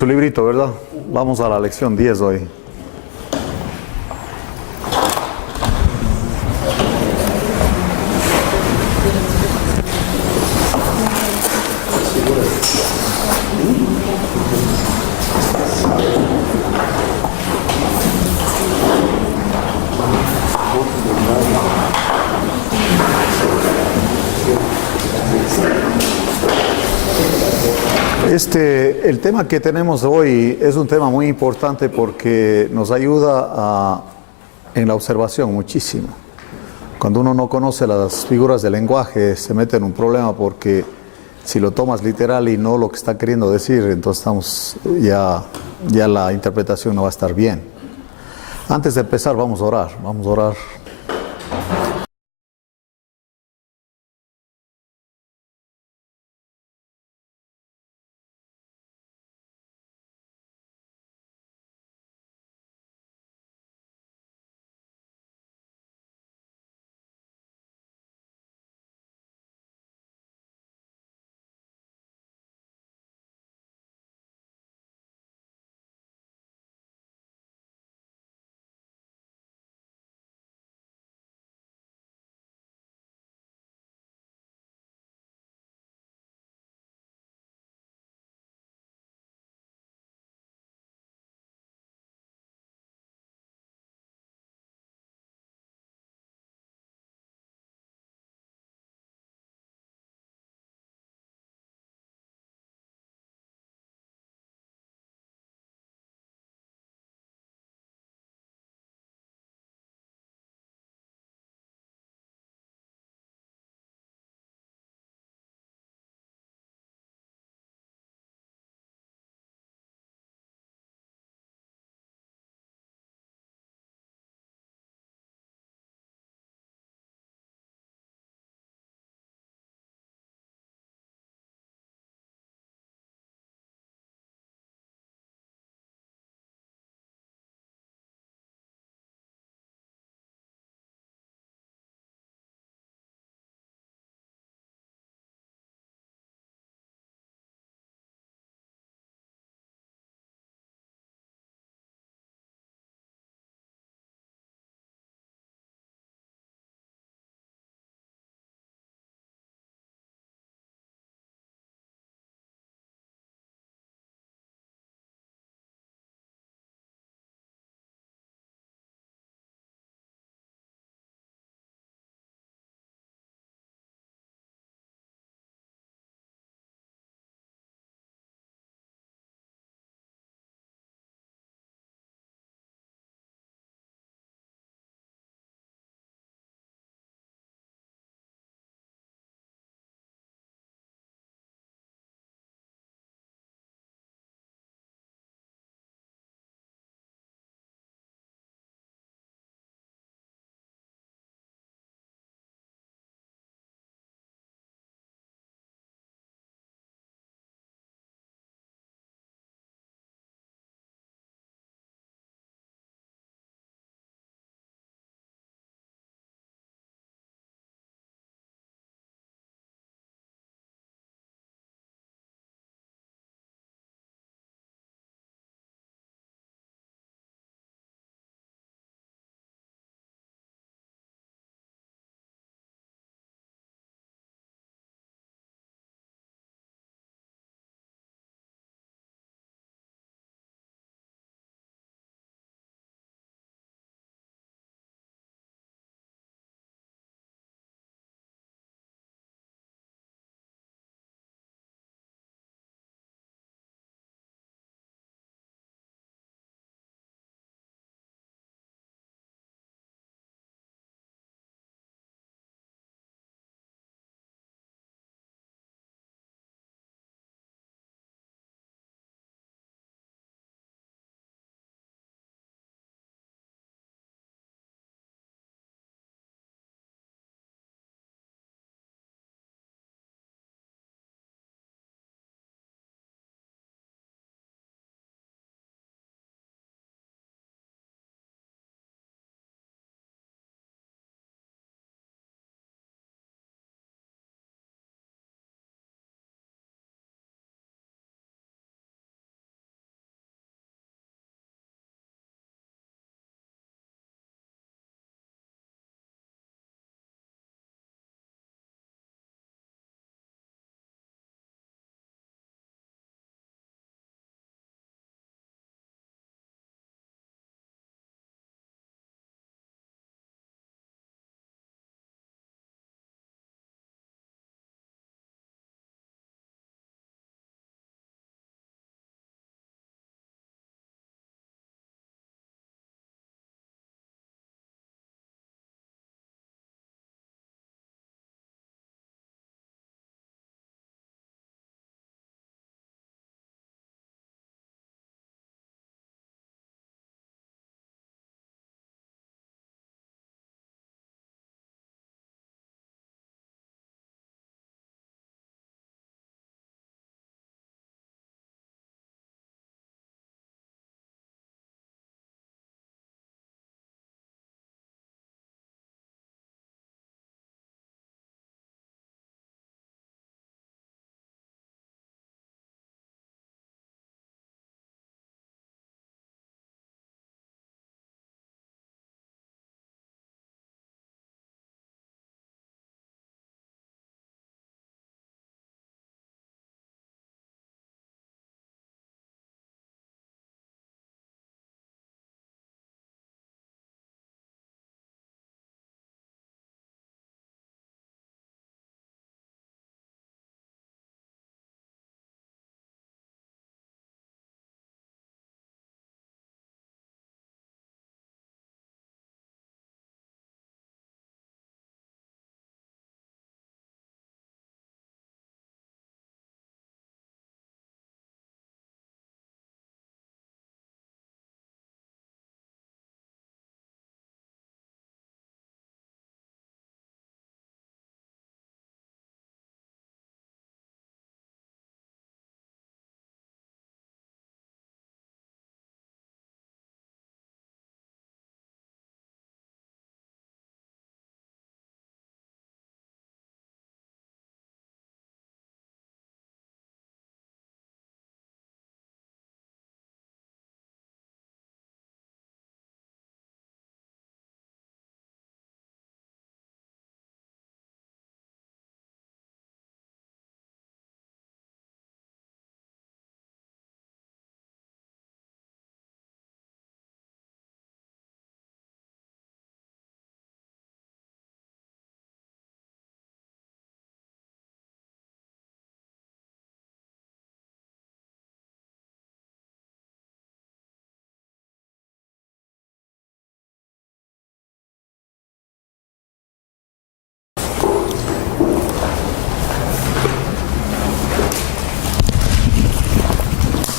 Tu librito, ¿verdad? Vamos a la lección 10 hoy. El tema que tenemos hoy es un tema muy importante porque nos ayuda en la observación muchísimo. Cuando uno no conoce las figuras del lenguaje se mete en un problema porque si lo tomas literal y no lo que está queriendo decir, entonces ya la interpretación no va a estar bien. Antes de empezar vamos a orar, vamos a orar.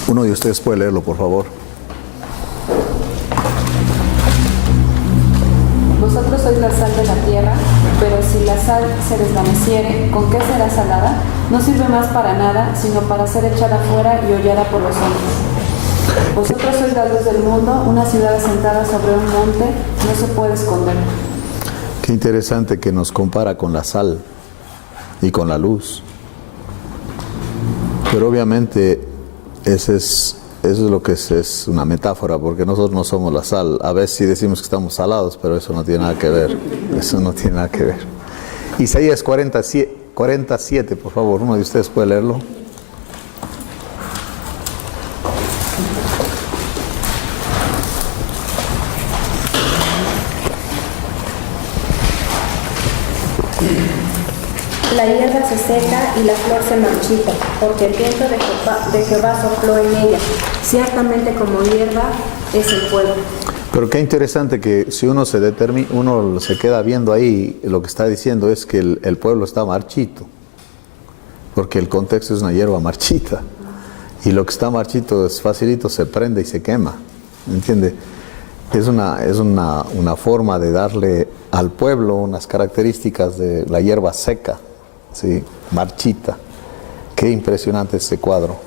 Uno de ustedes puede leerlo, por favor. Vosotros sois la sal de la tierra, pero si la sal se desvaneciere, ¿con qué será salada? No sirve más para nada, sino para ser echada fuera y hollada por los hombres. Vosotros sois la luz del mundo, una ciudad asentada sobre un monte, no se puede esconder. Qué interesante que nos compara con la sal y con la luz. Pero obviamente eso es lo que es una metáfora, porque nosotros no somos la sal. A veces sí decimos que estamos salados, pero eso no tiene nada que ver. Eso no tiene nada que ver. Isaías 47, por favor, uno de ustedes puede leerlo. La hierba se seca y la flor se marchita, porque el viento de Jehová sopló en ella. Ciertamente como hierba es el pueblo. Pero qué interesante que si uno se queda viendo ahí, lo que está diciendo es que el pueblo está marchito, porque el contexto es una hierba marchita, y lo que está marchito es facilito, se prende y se quema, ¿entiende? Es una forma de darle al pueblo unas características de la hierba seca, ¿sí? Marchita. Qué impresionante este cuadro,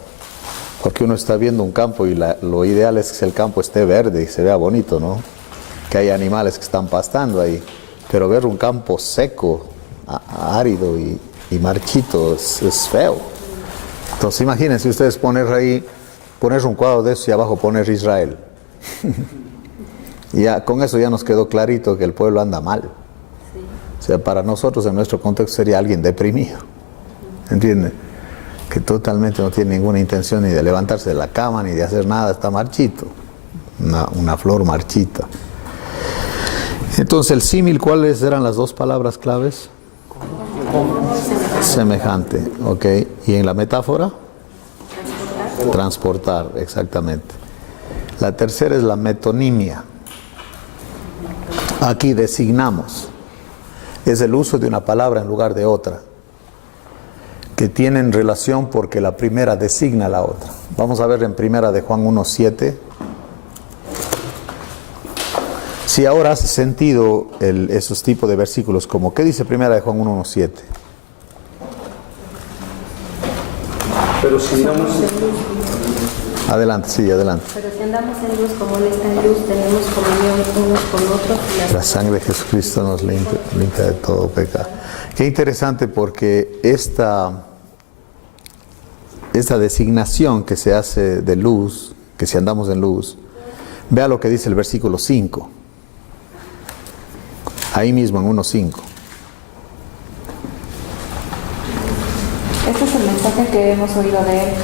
porque uno está viendo un campo y lo ideal es que el campo esté verde y se vea bonito, ¿no? Que hay animales que están pastando ahí, pero ver un campo seco, árido y marchito es feo. Entonces imagínense ustedes poner un cuadro de eso y abajo poner Israel. Y ya, con eso ya nos quedó clarito que el pueblo anda mal. Sí. O sea, para nosotros en nuestro contexto sería alguien deprimido, ¿entiende? Que totalmente no tiene ninguna intención ni de levantarse de la cama ni de hacer nada, está marchito, una flor marchita. Entonces el símil, ¿cuáles eran las dos palabras claves? Semejante, ok. ¿Y en la metáfora? Transportar, exactamente. La tercera es la metonimia. Aquí designamos. Es el uso de una palabra en lugar de otra, que tienen relación porque la primera designa a la otra. Vamos a ver en primera de Juan 1:7. Si ahora hace sentido esos tipos de versículos, como ¿qué dice primera de Juan 1:7? Pero si andamos Adelante, sí, adelante. Pero si andamos en luz como Él está en luz, tenemos comunión unos con otros. La sangre de Jesucristo nos limpia de todo pecado. Qué interesante, porque esta designación que se hace de luz, que si andamos en luz, vea lo que dice el versículo 5. Ahí mismo en 1:5. Este es el mensaje que hemos oído de Él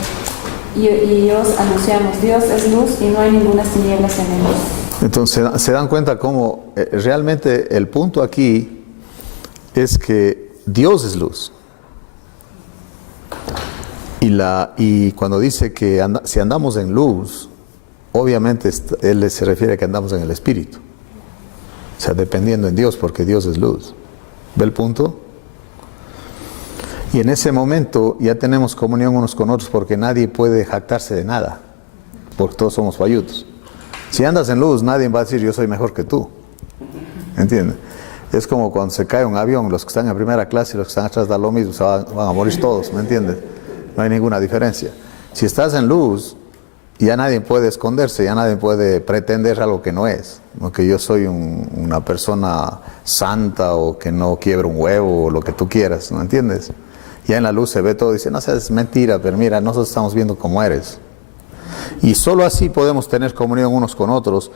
y os anunciamos: Dios es luz y no hay ninguna tinieblas en Él. Entonces se dan cuenta cómo realmente el punto aquí es que Dios es luz. Y cuando dice que si andamos en luz, obviamente Él se refiere a que andamos en el Espíritu. O sea, dependiendo en Dios, porque Dios es luz. ¿Ve el punto? Y en ese momento ya tenemos comunión unos con otros, porque nadie puede jactarse de nada, porque todos somos fallutos. Si andas en luz, nadie va a decir yo soy mejor que tú. ¿Entiendes? Es como cuando se cae un avión, los que están en primera clase y los que están atrás dan lo mismo, van a morir todos, ¿me entiendes? No hay ninguna diferencia. Si estás en luz, ya nadie puede esconderse, ya nadie puede pretender algo que no es. No que yo soy una persona santa o que no quiebra un huevo o lo que tú quieras, ¿no entiendes? Ya en la luz se ve todo y dice, no seas mentira, pero mira, nosotros estamos viendo cómo eres. Y solo así podemos tener comunión unos con otros,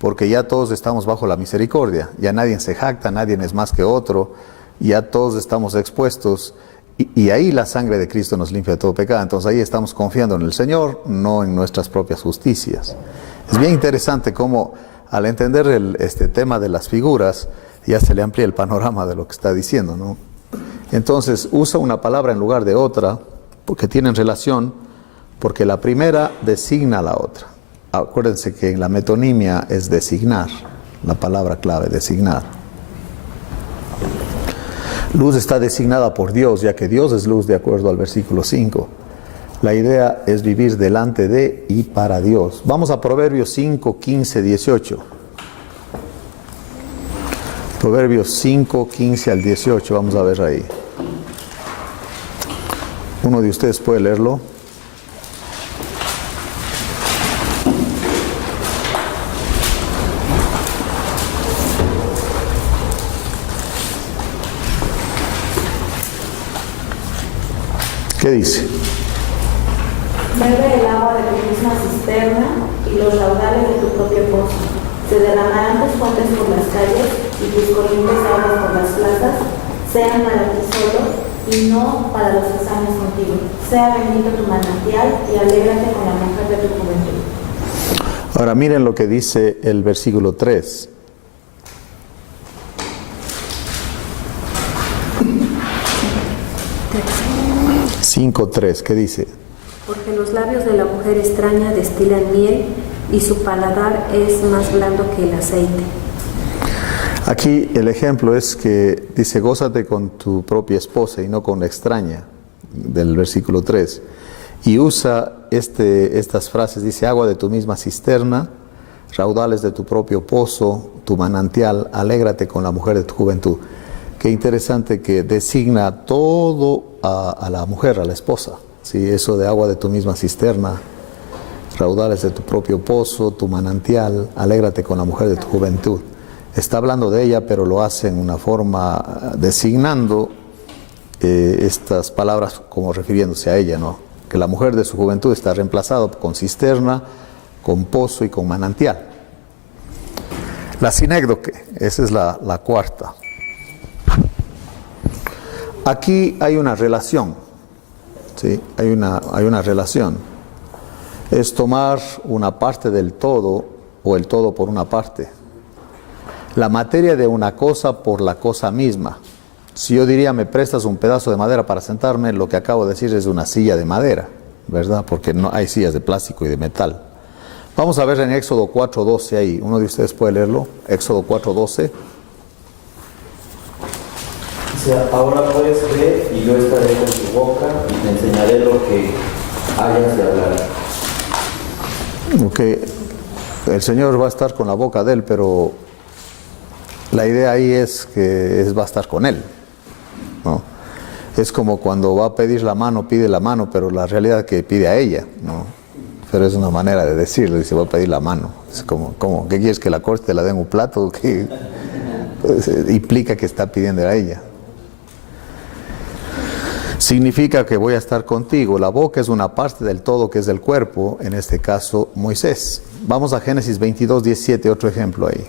porque ya todos estamos bajo la misericordia. Ya nadie se jacta, nadie es más que otro, ya todos estamos expuestos. Y ahí la sangre de Cristo nos limpia de todo pecado. Entonces ahí estamos confiando en el Señor, no en nuestras propias justicias. Es bien interesante cómo al entender este tema de las figuras, ya se le amplía el panorama de lo que está diciendo, ¿no? Entonces usa una palabra en lugar de otra, porque tienen relación, porque la primera designa a la otra. Acuérdense que en la metonimia es designar, la palabra clave, designar. Luz está designada por Dios, ya que Dios es luz de acuerdo al versículo 5. La idea es vivir delante de y para Dios. Vamos a Proverbios 5, 15, 18. Proverbios 5, 15 al 18, vamos a ver ahí. Uno de ustedes puede leerlo. ¿Qué dice? Bebe el agua de tu misma cisterna y los raudales de tu propio pozo. Se derramarán tus fuentes por las calles y tus corrientes de agua por las plazas. Sean para ti solo y no para los que están contigo. Sea bendito tu manantial y alégrate con la mujer de tu juventud. Ahora miren lo que dice el versículo 3. Cinco, 3, ¿qué dice? Porque los labios de la mujer extraña destilan miel y su paladar es más blando que el aceite. Aquí el ejemplo es que dice, gózate con tu propia esposa y no con la extraña, del versículo 3. Y usa estas frases, dice, agua de tu misma cisterna, raudales de tu propio pozo, tu manantial, alégrate con la mujer de tu juventud. Qué interesante que designa todo a la mujer, a la esposa. ¿Sí? Eso de agua de tu misma cisterna, raudales de tu propio pozo, tu manantial, alégrate con la mujer de tu juventud. Está hablando de ella, pero lo hace en una forma designando estas palabras como refiriéndose a ella, ¿no? Que la mujer de su juventud está reemplazada con cisterna, con pozo y con manantial. La sinécdoque, esa es la cuarta. Aquí hay una relación, ¿sí? Hay una relación. Es tomar una parte del todo o el todo por una parte. La materia de una cosa por la cosa misma. Si yo diría, me prestas un pedazo de madera para sentarme, lo que acabo de decir es una silla de madera, ¿verdad? Porque no hay sillas de plástico y de metal. Vamos a ver en Éxodo 4:12 ahí. Uno de ustedes puede leerlo. Éxodo 4:12. Ahora pues ve y yo estaré con tu boca y te enseñaré lo que hayas de hablar. Ok, el Señor va a estar con la boca de él, pero la idea ahí es que va a estar con él, ¿no? Es como cuando va a pedir la mano, pide la mano, pero la realidad es que pide a ella, ¿no? Pero es una manera de decirlo, dice, voy a pedir la mano. Es como ¿qué quieres, que la corte la den un plato? ¿Qué? Pues, implica que está pidiendo a ella. Significa que voy a estar contigo. La boca es una parte del todo que es del cuerpo, en este caso Moisés. Vamos a Génesis 22:17, otro ejemplo ahí.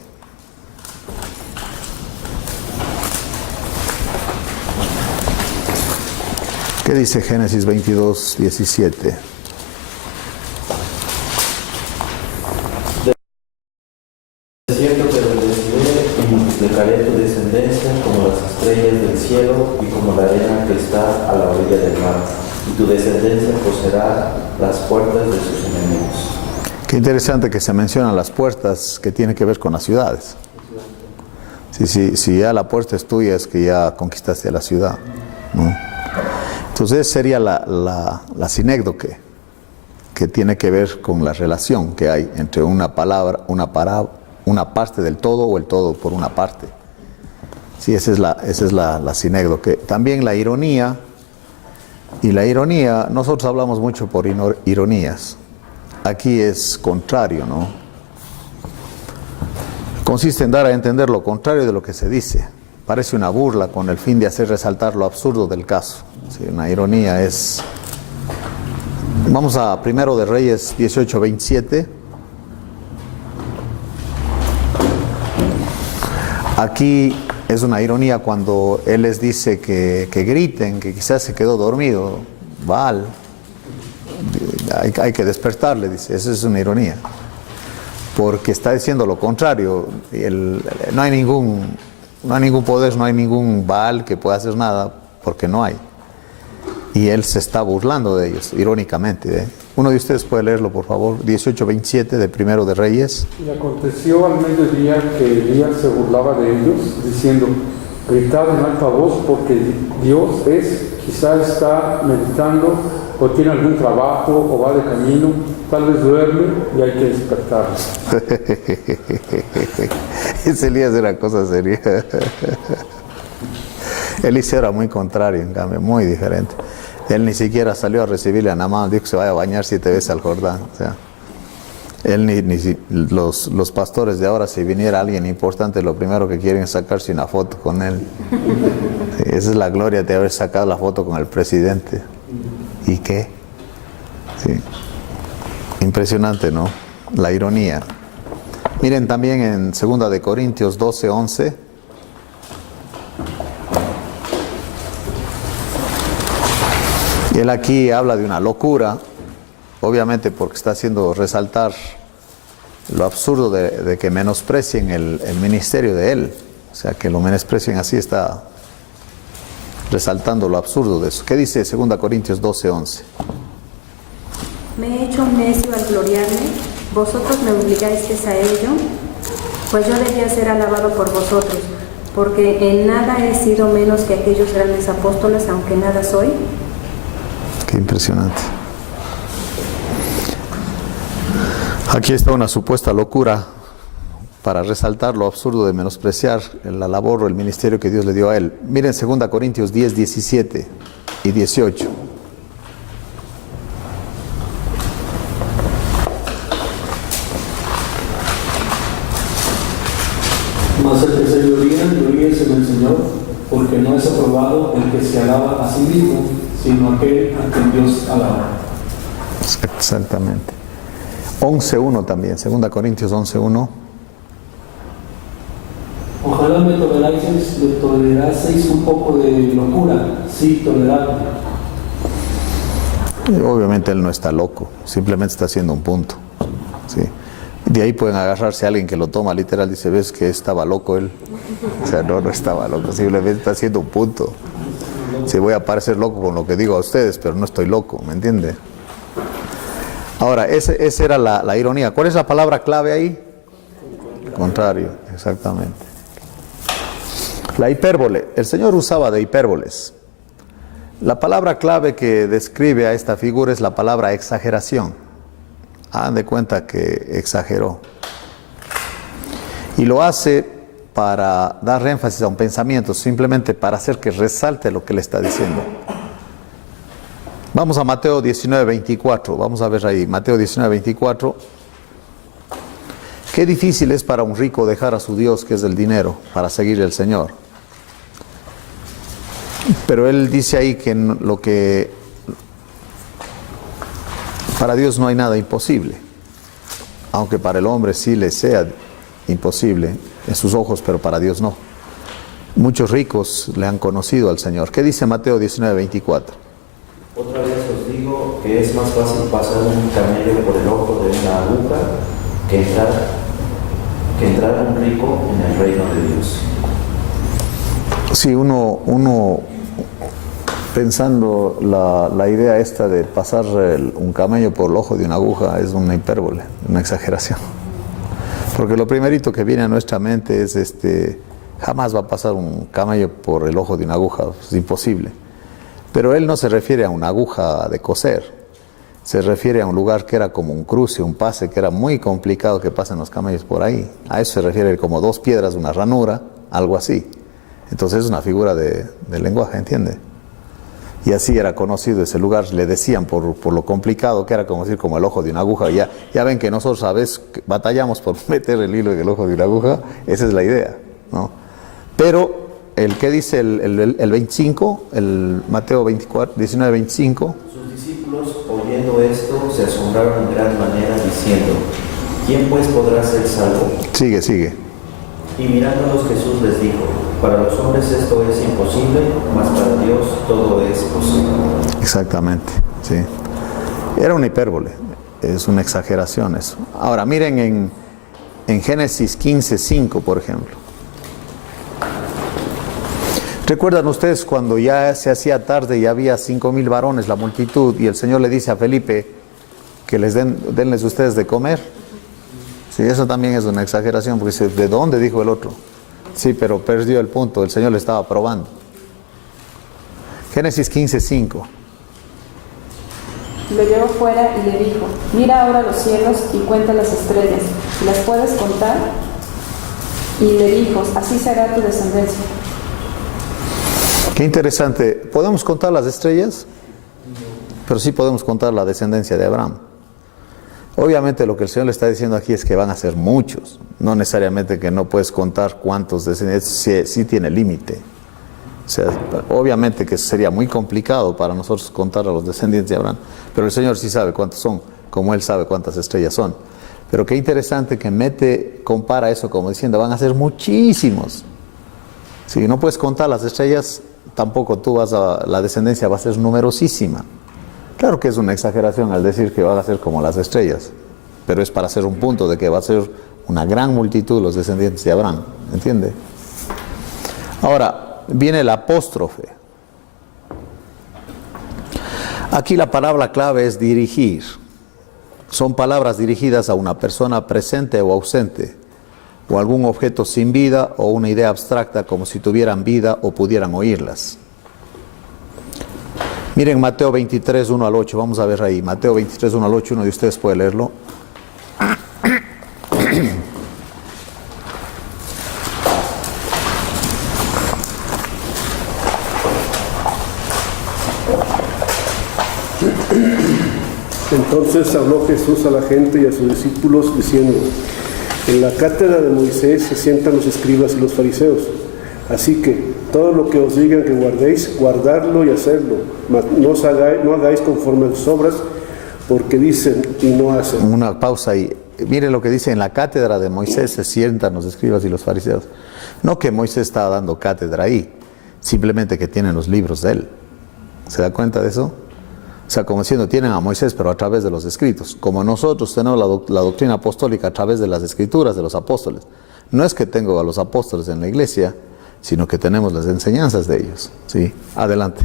¿Qué dice Génesis 22:17? Es cierto que bendeciré y multiplicaré tu descendencia como las estrellas del cielo y como la arena que está a la orilla del mar, y tu descendencia poseerá las puertas de sus enemigos. Qué interesante que se mencionan las puertas que tienen que ver con las ciudades. Si ya la puerta es tuya, es que ya conquistaste la ciudad, ¿no? Entonces sería la sinécdoque, que tiene que ver con la relación que hay entre una palabra, una parte del todo o el todo por una parte. Sí, esa es la sinécdoque. También la ironía, y la ironía, nosotros hablamos mucho por ironías. Aquí es contrario, ¿no? Consiste en dar a entender lo contrario de lo que se dice. Parece una burla con el fin de hacer resaltar lo absurdo del caso. Sí, una ironía es... Vamos a Primero de Reyes 18:27. Aquí es una ironía cuando él les dice que griten, que quizás se quedó dormido. Baal, hay que despertarle, dice. Esa es una ironía. Porque está diciendo lo contrario. No hay ningún poder, no hay ningún Baal que pueda hacer nada, porque no hay. Y él se está burlando de ellos, irónicamente, ¿eh? Uno de ustedes puede leerlo, por favor, 18:27 de Primero de Reyes. Y aconteció al mediodía que Elías se burlaba de ellos, diciendo, gritad en alta voz porque Dios quizá está meditando o tiene algún trabajo, o va de camino, tal vez duerme y hay que despertarlo. Ese Elías era cosa seria. Eliseo era muy contrario, en cambio, muy diferente. Él ni siquiera salió a recibirle a Naamán, dijo que se vaya a bañar 7 veces al Jordán. O sea, él los pastores de ahora, si viniera alguien importante, lo primero que quieren es sacarse una foto con él. Sí, esa es la gloria de haber sacado la foto con el presidente. ¿Y qué? Sí. Impresionante, ¿no? La ironía. Miren también en 2 de Corintios 12:11. Y él aquí habla de una locura, obviamente porque está haciendo resaltar lo absurdo de que menosprecien el ministerio de él. O sea, que lo menosprecien así, está resaltando lo absurdo de eso. ¿Qué dice 2 Corintios 12:11? Me he hecho un necio al gloriarme, vosotros me obligáis a ello, pues yo debía ser alabado por vosotros, porque en nada he sido menos que aquellos grandes apóstoles, aunque nada soy. Qué impresionante. Aquí está una supuesta locura para resaltar lo absurdo de menospreciar la labor o el ministerio que Dios le dio a él. Miren 2 Corintios 10, 17 y 18. Mas el que se gloría, gloríese en el Señor, porque no es aprobado el que se alaba a sí mismo, sino aquel a quien Dios alaba. Exactamente. 11.1 también, 2 Corintios 11.1. Ojalá me toleraseis un poco de locura, sí, tolerable. Obviamente él no está loco, simplemente está haciendo un punto. ¿Sí? De ahí pueden agarrarse a alguien que lo toma literal, dice, ¿ves que estaba loco él? O sea, no estaba loco, simplemente está haciendo un punto. Sí, voy a parecer loco con lo que digo a ustedes, pero no estoy loco, ¿me entiende? Ahora, esa era la ironía. ¿Cuál es la palabra clave ahí? Contrario, exactamente. La hipérbole. El Señor usaba de hipérboles. La palabra clave que describe a esta figura es la palabra exageración. Hagan de cuenta que exageró. Y lo hace para dar énfasis a un pensamiento, simplemente para hacer que resalte lo que le está diciendo. Vamos a Mateo 19:24, vamos a ver ahí, Mateo 19:24. Qué difícil es para un rico dejar a su Dios, que es el dinero, para seguir al Señor. Pero él dice ahí que para Dios no hay nada imposible, aunque para el hombre sí le sea imposible en sus ojos, pero para Dios no. Muchos ricos le han conocido al Señor. ¿Qué dice Mateo 19:24? Otra vez os digo que es más fácil pasar un camello por el ojo de una aguja que entrar un rico en el reino de Dios. Sí, uno pensando la idea esta de pasar un camello por el ojo de una aguja es una hipérbole, una exageración. Porque lo primerito que viene a nuestra mente es jamás va a pasar un camello por el ojo de una aguja, es imposible. Pero él no se refiere a una aguja de coser, se refiere a un lugar que era como un cruce, un pase, que era muy complicado que pasen los camellos por ahí. A eso se refiere como 2 piedras, una ranura, algo así. Entonces es una figura de lenguaje, ¿entiende? Y así era conocido ese lugar, le decían por lo complicado que era, como decir, como el ojo de una aguja. Ya ven que nosotros a veces batallamos por meter el hilo en el ojo de una aguja, esa es la idea, ¿no? Pero el que dice el 25, el Mateo 19:25. Sus discípulos, oyendo esto, se asombraron en gran manera, diciendo, ¿quién pues podrá ser salvo? Sigue. Y mirándolos Jesús les dijo, para los hombres esto es imposible, mas para Dios todo es posible. Exactamente, sí. Era una hipérbole, es una exageración eso. Ahora miren en Génesis 15:5, por ejemplo. ¿Recuerdan ustedes cuando ya se hacía tarde y había 5,000 varones, la multitud, y el Señor le dice a Felipe que denles ustedes de comer? Sí, eso también es una exageración, porque dice, ¿de dónde? Dijo el otro. Sí, pero perdió el punto, el Señor le estaba probando. Génesis 15:5. Lo llevó fuera y le dijo, mira ahora los cielos y cuenta las estrellas, si las puedes contar. Y le dijo, así será tu descendencia. Qué interesante. ¿Podemos contar las estrellas? Pero sí podemos contar la descendencia de Abraham. Obviamente lo que el Señor le está diciendo aquí es que van a ser muchos. No necesariamente que no puedes contar cuántos descendientes, sí tiene límite. O sea, obviamente que sería muy complicado para nosotros contar a los descendientes de Abraham, pero el Señor sí sabe cuántos son, como Él sabe cuántas estrellas son. Pero qué interesante que compara eso como diciendo, van a ser muchísimos. Si no puedes contar las estrellas, tampoco la descendencia va a ser numerosísima. Claro que es una exageración al decir que van a ser como las estrellas, pero es para hacer un punto de que va a ser una gran multitud los descendientes de Abraham, ¿entiende? Ahora, viene el apóstrofe. Aquí la palabra clave es dirigir. Son palabras dirigidas a una persona presente o ausente, o algún objeto sin vida o una idea abstracta como si tuvieran vida o pudieran oírlas. Miren Mateo 23, 1 al 8, vamos a ver ahí. Mateo 23, 1 al 8, uno de ustedes puede leerlo. Entonces habló Jesús a la gente y a sus discípulos diciendo, en la cátedra de Moisés se sientan los escribas y los fariseos. Así que todo lo que os digan que guardéis, guardadlo y hacedlo. Mas no hagáis conforme a sus obras, porque dicen y no hacen. Una pausa ahí. Miren lo que dice, en la cátedra de Moisés se sientan los escribas y los fariseos. No que Moisés está dando cátedra ahí, simplemente que tienen los libros de él. ¿Se da cuenta de eso? O sea, como diciendo, tienen a Moisés, pero a través de los escritos. Como nosotros tenemos la doctrina apostólica a través de las escrituras de los apóstoles. No es que tengo a los apóstoles en la iglesia, sino que tenemos las enseñanzas de ellos. ¿Sí? Adelante.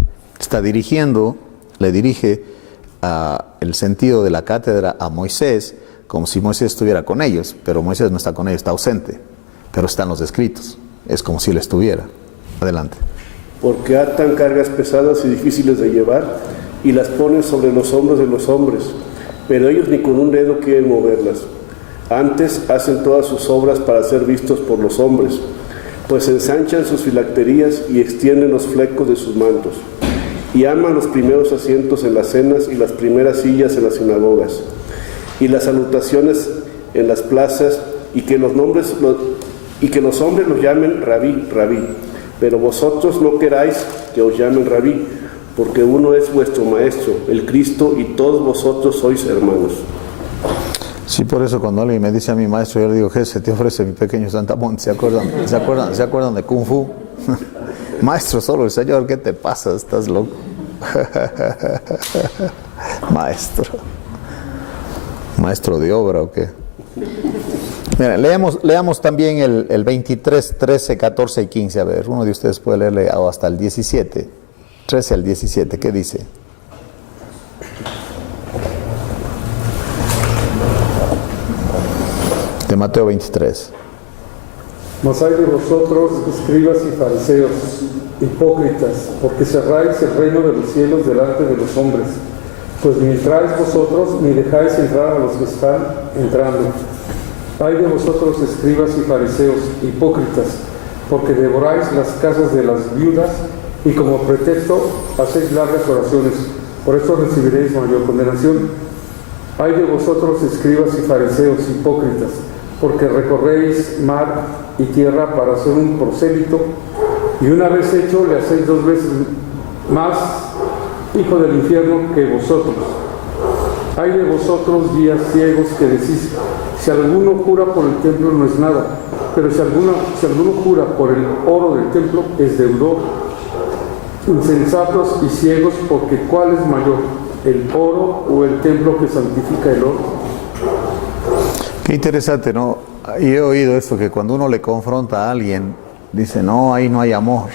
Le dirige el sentido de la cátedra a Moisés, como si Moisés estuviera con ellos, pero Moisés no está con ellos, está ausente, pero están los escritos. Es como si él estuviera. Adelante. Porque atan cargas pesadas y difíciles de llevar, y las ponen sobre los hombros de los hombres, pero ellos ni con un dedo quieren moverlas. Antes hacen todas sus obras para ser vistos por los hombres, pues ensanchan sus filacterías y extienden los flecos de sus mantos, y aman los primeros asientos en las cenas y las primeras sillas en las sinagogas, y las salutaciones en las plazas, y que los hombres los llamen rabí, rabí. Pero vosotros no queráis que os llamen rabí, porque uno es vuestro maestro, el Cristo, y todos vosotros sois hermanos. Sí, por eso cuando alguien me dice a mi maestro, yo le digo, ¿qué se te ofrece mi pequeño Santamonte? ¿Se acuerdan de Kung Fu? Maestro, solo el Señor, ¿qué te pasa? ¿Estás loco? Maestro de obra, ¿o qué? Mira, leamos también el 23, 13, 14 y 15. A ver, uno de ustedes puede leerle hasta el 17. 13 al 17, ¿qué dice? De Mateo 23. Mas hay de vosotros, escribas y fariseos, hipócritas, porque cerráis el reino de los cielos delante de los hombres, pues ni entráis vosotros, ni dejáis entrar a los que están entrando. Hay de vosotros, escribas y fariseos, hipócritas, porque devoráis las casas de las viudas, y como pretexto hacéis largas oraciones, por esto recibiréis mayor condenación. Hay de vosotros, escribas y fariseos, hipócritas, porque recorréis mar y tierra para ser un prosélito, y una vez hecho le hacéis 2 veces más hijo del infierno que vosotros. Hay de vosotros, guías ciegos, que decís, si alguno jura por el templo no es nada, pero si alguno jura por el oro del templo es deudor. Insensatos y ciegos, porque ¿cuál es mayor, el oro o el templo que santifica el oro? Qué interesante, ¿no? Y he oído eso, que cuando uno le confronta a alguien, dice, no, ahí no hay amor.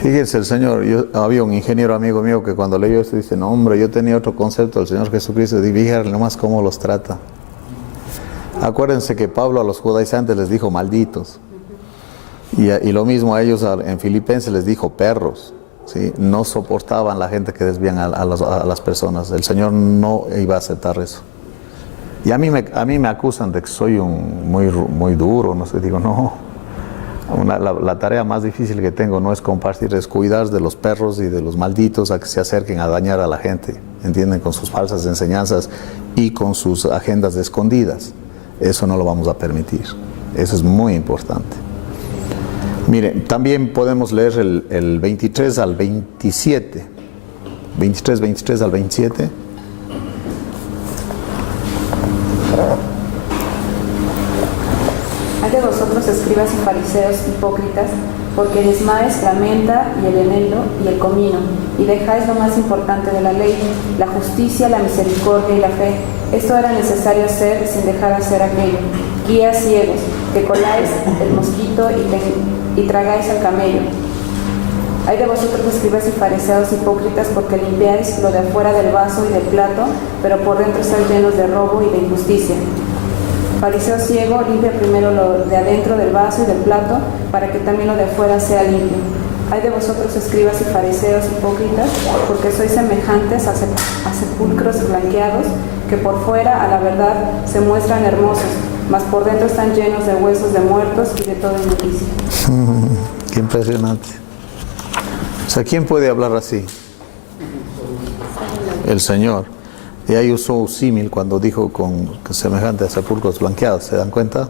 Fíjense, el Señor, había un ingeniero amigo mío que cuando leyó esto dice, no hombre, yo tenía otro concepto del Señor Jesucristo, y fíjense nomás cómo los trata. Acuérdense que Pablo a los judaizantes les dijo malditos. Y lo mismo a ellos en Filipenses les dijo perros. ¿sí? No soportaban la gente que desvían a las personas. El Señor no iba a aceptar eso. Y a mí me acusan de que soy muy duro, no sé, digo, no. La tarea más difícil que tengo no es compartir, es cuidar de los perros y de los malditos a que se acerquen a dañar a la gente, ¿entienden? Con sus falsas enseñanzas y con sus agendas escondidas. Eso no lo vamos a permitir. Eso es muy importante. Miren, también podemos leer el 23 al 27. 23 al 27. Hay de vosotros, escribas y fariseos hipócritas, porque diezmáis la menta y el eneldo y el comino, y dejáis lo más importante de la ley, la justicia, la misericordia y la fe. Esto era necesario hacer sin dejar hacer aquello. Guías ciegos, que coláis el mosquito y tragáis al camello. Hay de vosotros, escribas y fariseos hipócritas, porque limpiáis lo de afuera del vaso y del plato, pero por dentro estáis llenos de robo y de injusticia. Fariseo ciego, limpia primero lo de adentro del vaso y del plato, para que también lo de afuera sea limpio. Hay de vosotros, escribas y fariseos hipócritas, porque sois semejantes a sepulcros blanqueados, que por fuera, a la verdad, se muestran hermosos, mas por dentro están llenos de huesos de muertos y de toda injusticia. Qué impresionante. O sea, ¿quién puede hablar así? El Señor. Y ahí usó un símil cuando dijo con semejante a sepulcros blanqueados, ¿se dan cuenta?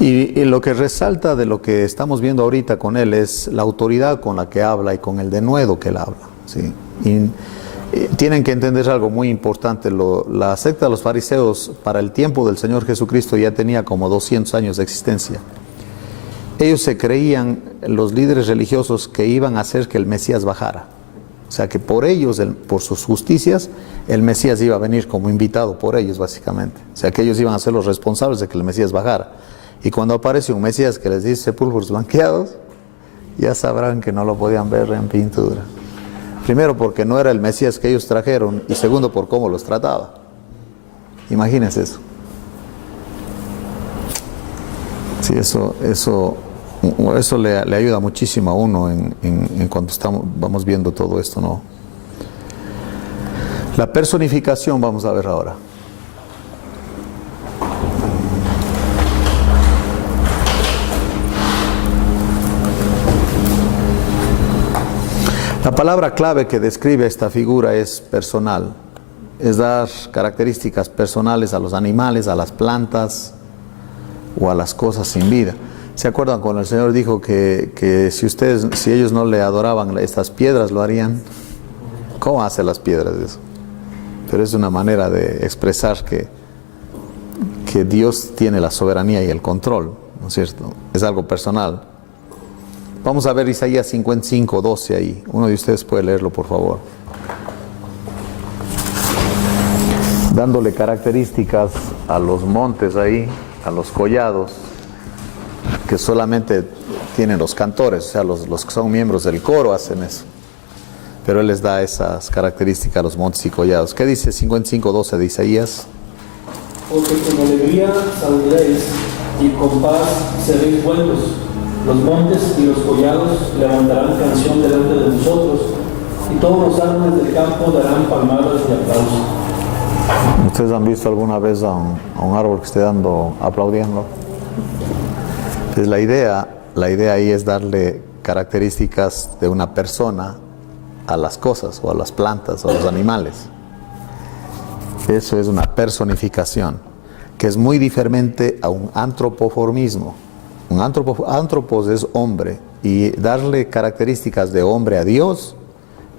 Y lo que resalta de lo que estamos viendo ahorita con él es la autoridad con la que habla y con el denuedo que él habla, ¿sí? Y tienen que entender algo muy importante. La secta de los fariseos para el tiempo del Señor Jesucristo ya tenía como 200 años de existencia. Ellos se creían, los líderes religiosos, que iban a hacer que el Mesías bajara. O sea que por ellos, por sus justicias, el Mesías iba a venir como invitado por ellos básicamente. O sea que ellos iban a ser los responsables de que el Mesías bajara. Y cuando aparece un Mesías que les dice sepulcros blanqueados, ya sabrán que no lo podían ver en pintura. Primero porque no era el Mesías que ellos trajeron, y segundo por cómo los trataba. Imagínense eso. Sí, eso le ayuda muchísimo a uno en cuando vamos viendo todo esto, ¿no? La personificación vamos a ver ahora. La palabra clave que describe esta figura es personal. Es dar características personales a los animales, a las plantas o a las cosas sin vida. ¿Se acuerdan cuando el Señor dijo que si ellos no le adoraban estas piedras, lo harían? ¿Cómo hace las piedras eso? Pero es una manera de expresar que Dios tiene la soberanía y el control, ¿no es cierto? Es algo personal. Vamos a ver Isaías 55, 12 ahí. Uno de ustedes puede leerlo, por favor. Dándole características a los montes ahí, a los collados, que solamente tienen los cantores, o sea, los que son miembros del coro hacen eso. Pero Él les da esas características a los montes y collados. ¿Qué dice 55:12 de Isaías? Porque con alegría saldréis y con paz seréis buenos. Los montes y los collados levantarán canción delante de vosotros, y todos los árboles del campo darán palmadas de aplauso. ¿Ustedes han visto alguna vez a un árbol que esté aplaudiendo? Pues la idea ahí es darle características de una persona a las cosas, o a las plantas, o a los animales. Eso es una personificación, que es muy diferente a un antropoformismo. Un antropos es hombre, y darle características de hombre a Dios,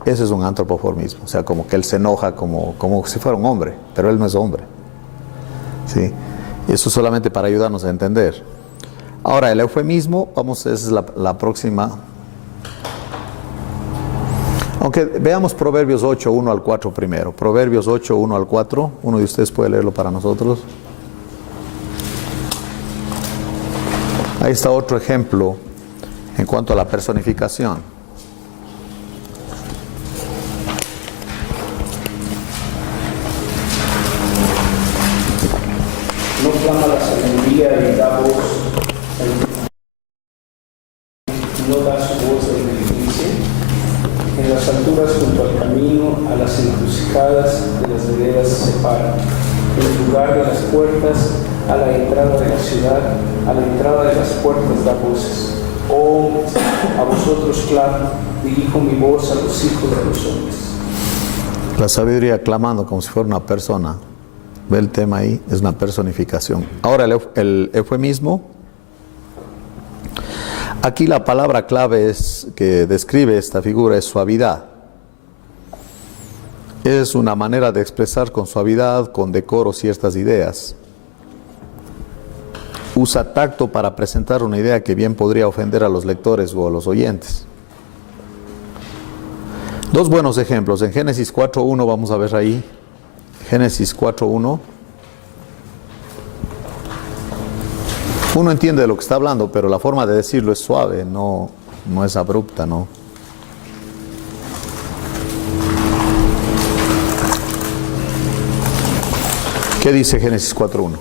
eso es un antropoformismo. O sea, como que Él se enoja como si fuera un hombre, pero Él no es hombre. ¿Sí? Eso solamente para ayudarnos a entender. Ahora, el eufemismo, esa es la próxima. Aunque veamos Proverbios 8, 1 al 4 primero. Proverbios 8, 1 al 4. Uno de ustedes puede leerlo para nosotros. Ahí está otro ejemplo en cuanto a la personificación. No clama la sabiduría y da voz, no da su voz en el juicio. veredas separan, el lugar de las puertas, a la entrada de la ciudad, a la entrada de las puertas da voces. Oh hombres, a vosotros clamo, dirijo mi voz a los hijos de los hombres. La sabiduría clamando como si fuera una persona. ¿Ve el tema ahí? Es una personificación. Ahora el eufemismo. Aquí la palabra clave que describe esta figura es suavidad. Es una manera de expresar con suavidad, con decoro ciertas ideas. Usa tacto para presentar una idea que bien podría ofender a los lectores o a los oyentes. Dos buenos ejemplos. En Génesis 4.1 vamos a ver ahí. Génesis 4.1. Uno entiende de lo que está hablando, pero la forma de decirlo es suave, no es abrupta, ¿no? ¿Qué dice Génesis 4.1?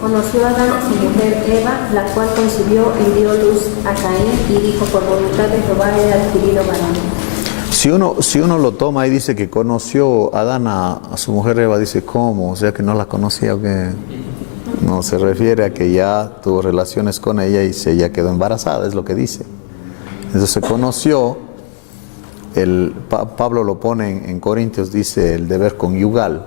Conoció Adán a su mujer Eva, la cual concibió y dio luz a Caín, y dijo, por voluntad de Jehová he adquirido varón. Si uno lo toma y dice que conoció Adán a su mujer Eva, dice, ¿cómo? O sea, que no la conocía, ¿o qué? No, se refiere a que ya tuvo relaciones con ella y ella quedó embarazada, es lo que dice. Entonces se conoció, Pablo lo pone en Corintios, dice el deber conyugal,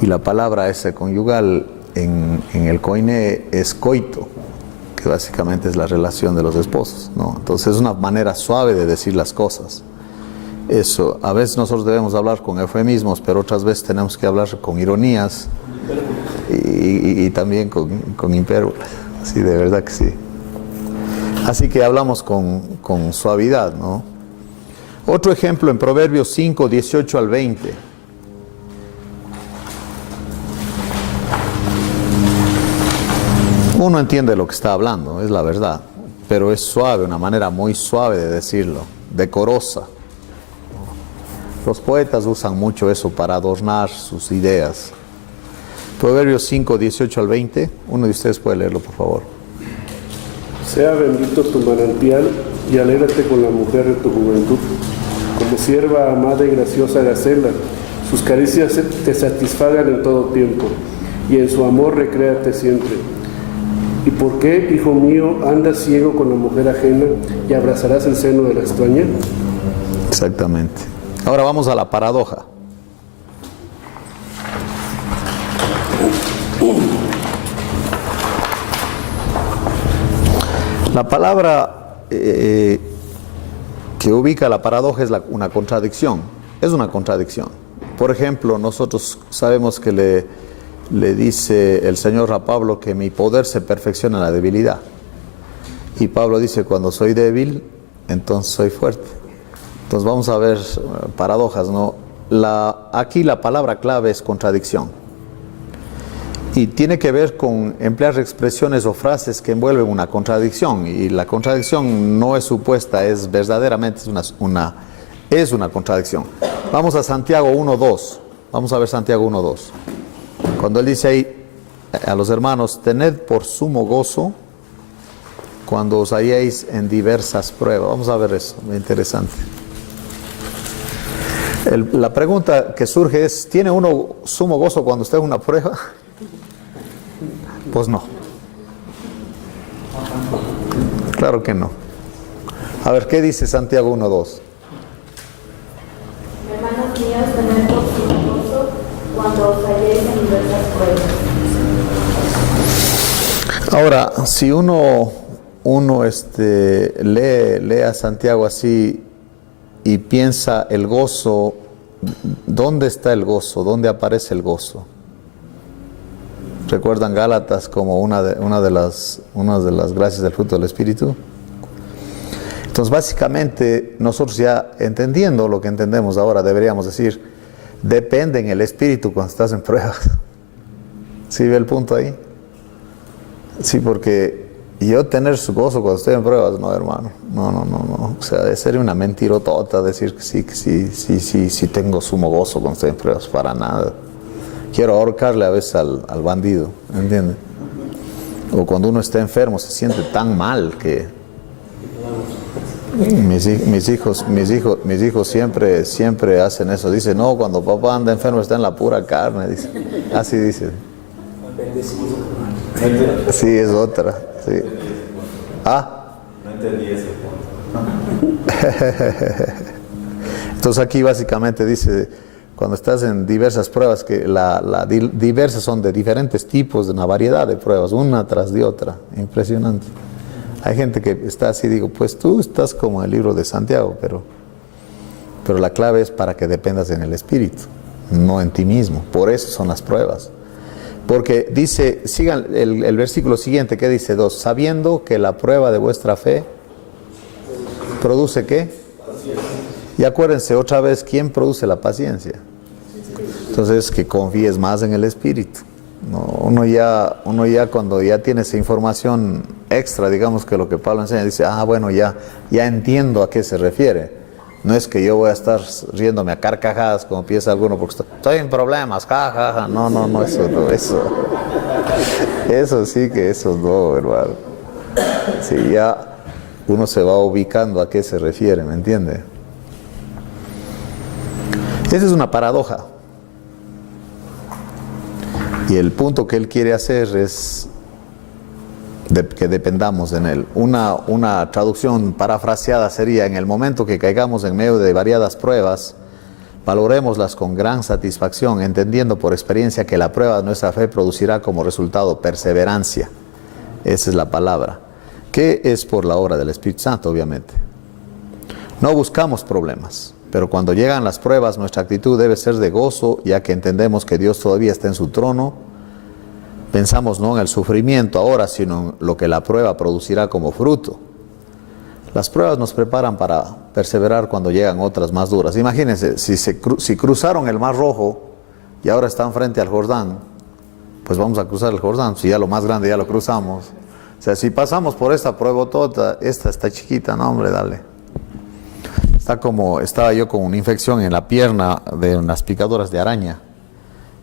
y la palabra ese conyugal en el koine es coito, que básicamente es la relación de los esposos, ¿no? Entonces es una manera suave de decir las cosas. Eso, a veces nosotros debemos hablar con eufemismos, pero otras veces tenemos que hablar con ironías y también con hipérbolas. Sí, de verdad que sí. Así que hablamos con suavidad, ¿no? Otro ejemplo en Proverbios 5, 18 al 20. Uno entiende lo que está hablando, es la verdad, pero es suave, una manera muy suave de decirlo, decorosa. Los poetas usan mucho eso para adornar sus ideas. Proverbios 5, 18 al 20. Uno de ustedes puede leerlo, por favor. Sea bendito tu manantial y alégrate con la mujer de tu juventud. Como sierva amada y graciosa gacela, sus caricias te satisfagan en todo tiempo, y en su amor recréate siempre. ¿Y por qué, hijo mío, andas ciego con la mujer ajena y abrazarás el seno de la extraña? Exactamente. Ahora vamos a la paradoja. La palabra que ubica la paradoja es una contradicción. Es una contradicción. Por ejemplo, nosotros sabemos que le dice el Señor a Pablo que mi poder se perfecciona en la debilidad. Y Pablo dice, cuando soy débil, entonces soy fuerte. Entonces vamos a ver paradojas, ¿no? Aquí la palabra clave es contradicción. Y tiene que ver con emplear expresiones o frases que envuelven una contradicción. Y la contradicción no es supuesta, es verdaderamente es una contradicción. Vamos a Santiago 1.2. Vamos a ver Santiago 1.2. Cuando él dice ahí a los hermanos, tened por sumo gozo cuando os halléis en diversas pruebas. Vamos a ver eso, muy interesante. La pregunta que surge es, ¿tiene uno sumo gozo cuando está en una prueba? Pues no. Claro que no. A ver, ¿qué dice Santiago 1.2? Hermanos míos, tened por sumo gozo cuando os halléis en diversas pruebas. Ahora, si uno lee a Santiago así y piensa el gozo, ¿dónde está el gozo? ¿Dónde aparece el gozo? ¿Recuerdan Gálatas como una de las gracias del fruto del Espíritu? Entonces, básicamente, nosotros ya entendiendo lo que entendemos ahora, deberíamos decir, depende en el Espíritu cuando estás en pruebas. ¿Sí ve el punto ahí? Sí, porque yo tener su gozo cuando estoy en pruebas, no, hermano. No. O sea, sería una mentirotota decir que sí tengo sumo gozo cuando estoy en pruebas, para nada. Quiero ahorcarle a veces al bandido, ¿entiendes? O cuando uno está enfermo se siente tan mal que Mis hijos siempre hacen eso. Dicen, no, cuando papá anda enfermo está en la pura carne. Dice. Así dicen. Sí, es otra. Sí. ¿Ah? No entendí eso. Entonces aquí básicamente dice, cuando estás en diversas pruebas, que diversas son de diferentes tipos, de una variedad de pruebas, una tras de otra. Impresionante. Hay gente que está así, digo, pues tú estás como el libro de Santiago, pero la clave es para que dependas en el Espíritu, no en ti mismo. Por eso son las pruebas. Porque dice, sigan el versículo siguiente, que dice 2, sabiendo que la prueba de vuestra fe produce ¿qué? Y acuérdense otra vez, ¿quién produce la paciencia? Entonces, que confíes más en el Espíritu. No, uno ya cuando ya tiene esa información extra, digamos que lo que Pablo enseña, dice, bueno, ya entiendo a qué se refiere. No es que yo voy a estar riéndome a carcajadas como piensa alguno, porque estoy en problemas, jajaja. No, eso sí que eso no, hermano. Sí, ya uno se va ubicando a qué se refiere, ¿me entiende? Esa es una paradoja. Y el punto que él quiere hacer es que dependamos en él. Una traducción parafraseada sería, en el momento que caigamos en medio de variadas pruebas, valorémoslas con gran satisfacción, entendiendo por experiencia que la prueba de nuestra fe producirá como resultado perseverancia. Esa es la palabra. Que es por la obra del Espíritu Santo, obviamente. No buscamos problemas, pero cuando llegan las pruebas, nuestra actitud debe ser de gozo, ya que entendemos que Dios todavía está en su trono. Pensamos no en el sufrimiento ahora, sino en lo que la prueba producirá como fruto. Las pruebas nos preparan para perseverar cuando llegan otras más duras. Imagínense, si cruzaron el Mar Rojo y ahora están frente al Jordán, pues vamos a cruzar el Jordán, si ya lo más grande ya lo cruzamos. O sea, si pasamos por esta prueba toda, esta está chiquita, no hombre, dale. Estaba yo con una infección en la pierna de unas picaduras de araña.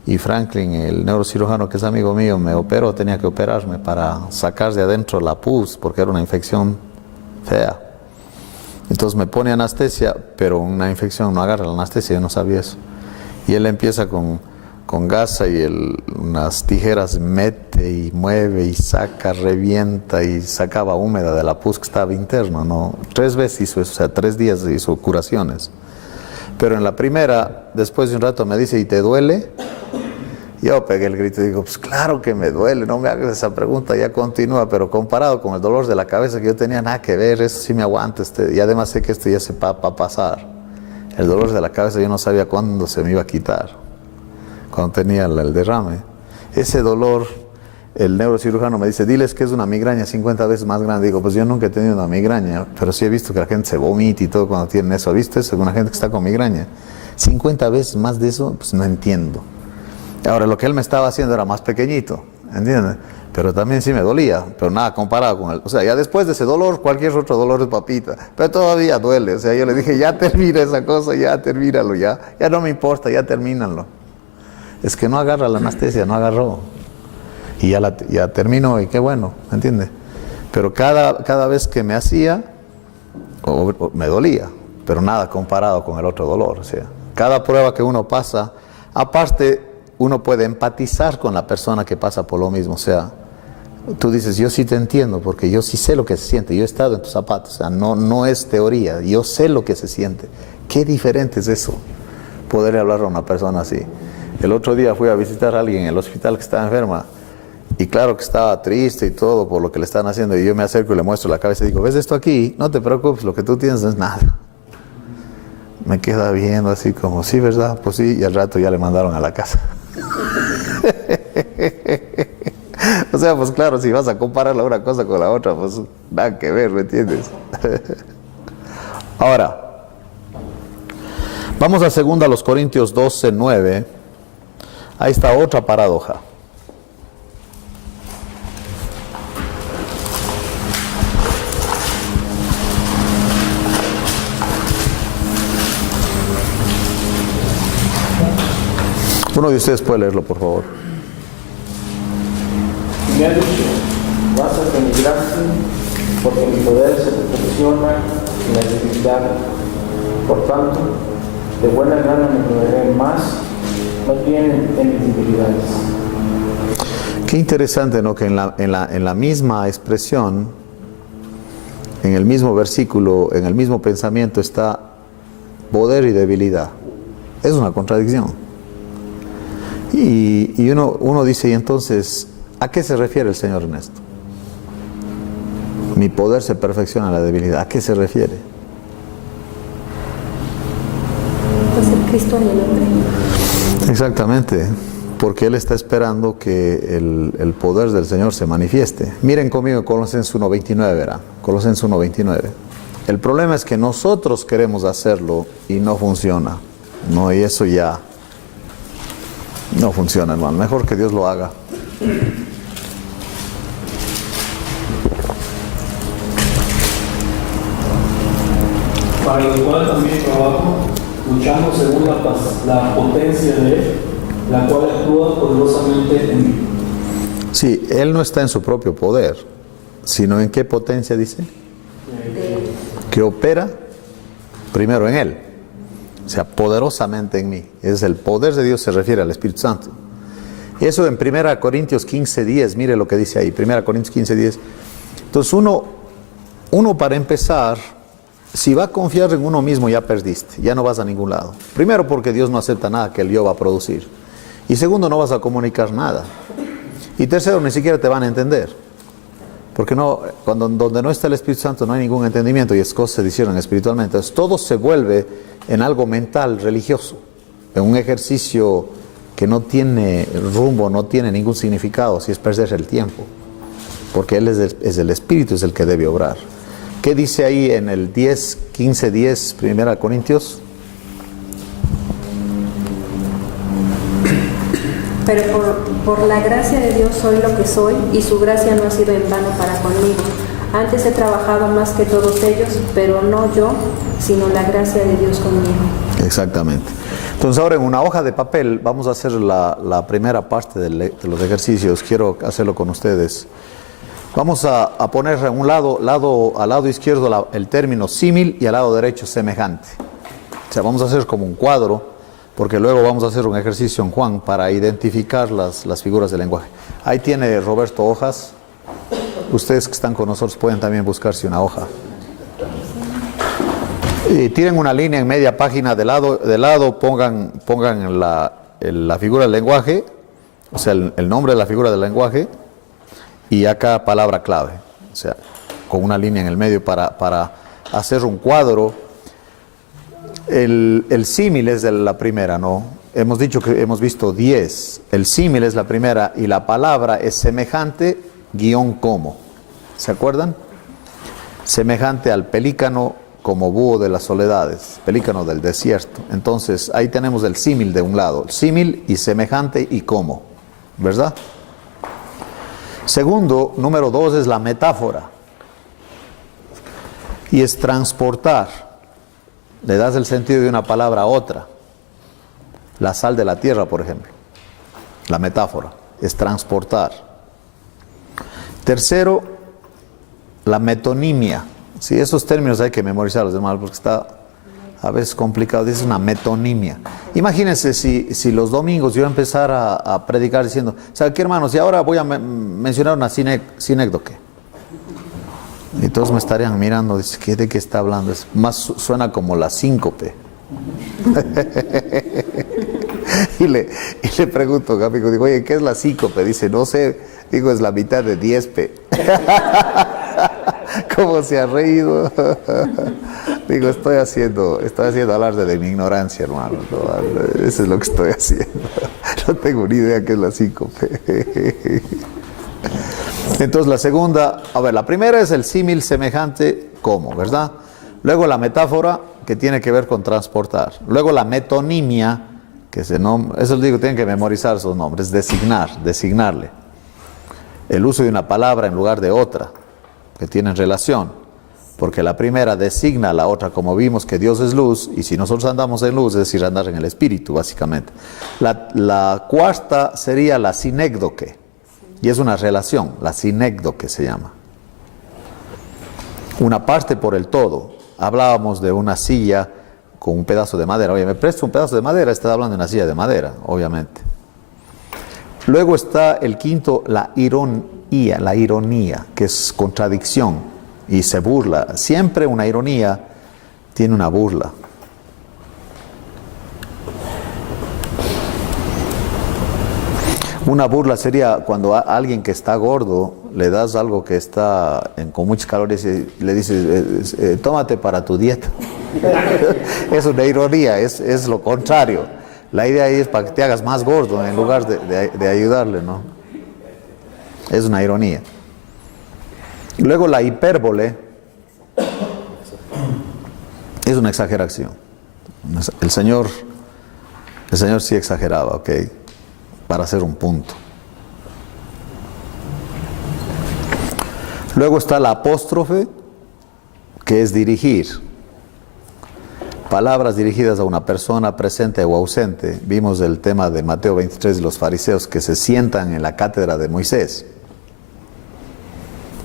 Y Franklin, el neurocirujano que es amigo mío, me operó, tenía que operarme para sacar de adentro la pus, porque era una infección fea. Entonces me pone anestesia, pero una infección no agarra la anestesia, yo no sabía eso. Y él empieza con gasa y unas tijeras mete y mueve y saca, revienta y sacaba húmeda de la pus que estaba interna, ¿no? 3 veces hizo eso, o sea, 3 días hizo curaciones. Pero en la primera, después de un rato me dice, ¿y te duele? Yo pegué el grito y digo, pues claro que me duele, no me hagas esa pregunta, ya continúa, pero comparado con el dolor de la cabeza que yo tenía, nada que ver, eso sí me aguanta, y además sé que esto ya se va a pasar. El dolor de la cabeza yo no sabía cuándo se me iba a quitar, cuando tenía el derrame. Ese dolor, el neurocirujano me dice, diles que es una migraña 50 veces más grande. Digo, pues yo nunca he tenido una migraña, pero sí he visto que la gente se vomita y todo cuando tienen eso. ¿Viste eso? Una gente que está con migraña. 50 veces más de eso, pues no entiendo. Ahora, lo que él me estaba haciendo era más pequeñito, ¿entiendes? Pero también sí me dolía, pero nada comparado con él. O sea, ya después de ese dolor, cualquier otro dolor es papita, pero todavía duele. O sea, yo le dije, ya termina esa cosa, ya termínalo, ya no me importa, ya termínalo. Es que no agarra la anestesia, no agarró. Y ya terminó, y qué bueno, ¿me entiendes? Pero cada vez que me hacía, me dolía, pero nada comparado con el otro dolor. O sea, cada prueba que uno pasa, aparte, uno puede empatizar con la persona que pasa por lo mismo. O sea, tú dices, yo sí te entiendo, porque yo sí sé lo que se siente, yo he estado en tus zapatos. O sea, no es teoría, yo sé lo que se siente. Qué diferente es eso, poder hablar a una persona así. El otro día fui a visitar a alguien en el hospital que estaba enferma, y claro que estaba triste y todo por lo que le están haciendo, y yo me acerco y le muestro la cabeza y digo, ¿ves esto aquí? No te preocupes, lo que tú tienes no es nada. Me queda viendo así como, sí, ¿verdad? Pues sí, y al rato ya le mandaron a la casa. O sea, pues claro, si vas a comparar la una cosa con la otra, pues nada que ver, ¿me entiendes? Ahora, vamos a 2 Corintios 12:9. Ahí está otra paradoja. Uno de ustedes puede leerlo, por favor. Me ha dicho, vas a denigrarte porque mi poder se te perfecciona en la debilidad. Por tanto, de buena gana me gloriaré más bien en mis debilidades. Qué interesante, ¿no? Que en la misma expresión, en el mismo versículo, en el mismo pensamiento está poder y debilidad. Es una contradicción. Y uno dice, y entonces, ¿a qué se refiere el Señor en esto? Mi poder se perfecciona en la debilidad. ¿A qué se refiere? Pues el Cristo en el hombre. Exactamente, porque Él está esperando que el poder del Señor se manifieste. Miren conmigo Colosenses 1:29, ¿verdad? Colosenses 1:29. El problema es que nosotros queremos hacerlo y no funciona. No, y eso ya no funciona, hermano. Mejor que Dios lo haga. Para lo cual también trabajo, luchando según la potencia de Él, la cual actúa poderosamente en mí. Sí, Él no está en su propio poder, sino en qué potencia dice. Que opera primero en Él, o sea, poderosamente en mí. Es el poder de Dios, se refiere al Espíritu Santo. Eso en 1 Corintios 15:10, mire lo que dice ahí, 1 Corintios 15:10. Entonces uno para empezar, si va a confiar en uno mismo, ya perdiste, ya no vas a ningún lado. Primero porque Dios no acepta nada que el yo va a producir. Y segundo, no vas a comunicar nada. Y tercero, ni siquiera te van a entender. Porque donde no está el Espíritu Santo no hay ningún entendimiento y es cosas se disciernen espiritualmente. Entonces todo se vuelve en algo mental, religioso, en un ejercicio que no tiene rumbo, no tiene ningún significado, si es perder el tiempo. Porque Él es el Espíritu, es el que debe obrar. ¿Qué dice ahí en el 15:10, 1 Corintios? Pero por la gracia de Dios soy lo que soy, y su gracia no ha sido en vano para conmigo. Antes he trabajado más que todos ellos, pero no yo, sino la gracia de Dios conmigo. Exactamente. Entonces ahora en una hoja de papel vamos a hacer la primera parte de los ejercicios. Quiero hacerlo con ustedes. Vamos a poner a un al lado izquierdo el término símil y al lado derecho semejante. O sea, vamos a hacer como un cuadro, porque luego vamos a hacer un ejercicio en Juan para identificar las figuras del lenguaje. Ahí tiene Roberto hojas. Ustedes que están con nosotros pueden también buscarse una hoja. Y tienen una línea en media página de lado pongan la figura del lenguaje, o sea, el nombre de la figura del lenguaje, y acá palabra clave, o sea, con una línea en el medio para hacer un cuadro. El símil es de la primera, ¿no? Hemos dicho que hemos visto 10. El símil es la primera y la palabra es semejante como. ¿Se acuerdan? Semejante al pelícano como búho de las soledades, pelícano del desierto. Entonces, ahí tenemos el símil de un lado, símil y semejante y como, ¿verdad? Segundo, número 2 es la metáfora. Y es transportar. Le das el sentido de una palabra a otra. La sal de la tierra, por ejemplo. La metáfora es transportar. Tercero, la metonimia. Sí, esos términos hay que memorizarlos, hermanos, porque está a veces complicado. Es una metonimia. Imagínense si los domingos yo empezara a predicar diciendo, ¿sabe qué, hermanos? Y ahora voy a mencionar una sinécdoque. Y todos me estarían mirando, dice, ¿de qué está hablando? Suena como la síncope. y le pregunto, amigo, digo, oye, ¿qué es la síncope? Dice, no sé, digo, es la mitad de 10p. ¿Cómo se ha reído? Digo, estoy haciendo alarde de mi ignorancia, hermano. ¿No? Eso es lo que estoy haciendo. No tengo ni idea qué es la síncope. Entonces la segunda, la primera es el símil semejante como, ¿verdad? Luego la metáfora, que tiene que ver con transportar. Luego la metonimia, que eso digo, tienen que memorizar esos nombres, designarle. El uso de una palabra en lugar de otra, que tienen relación. Porque la primera designa a la otra, como vimos que Dios es luz, y si nosotros andamos en luz, es decir, andar en el Espíritu, básicamente. La cuarta sería la sinécdoque. Y es una relación, la sinécdoque se llama. Una parte por el todo. hablábamos de una silla con un pedazo de madera. Oye, me presto un pedazo de madera, está hablando de una silla de madera, obviamente. Luego está el quinto, la ironía, que es contradicción y se burla. Siempre una ironía tiene una burla. Una burla sería cuando a alguien que está gordo le das algo que está con muchas calorías y le dices, tómate para tu dieta. Es una ironía, es lo contrario. La idea ahí es para que te hagas más gordo en lugar de ayudarle, ¿no? Es una ironía. Luego la hipérbole es una exageración. El Señor sí exageraba, ¿ok? Para hacer un punto. Luego está la apóstrofe, que es dirigir. Palabras dirigidas a una persona presente o ausente. Vimos el tema de Mateo 23 de los fariseos que se sientan en la cátedra de Moisés.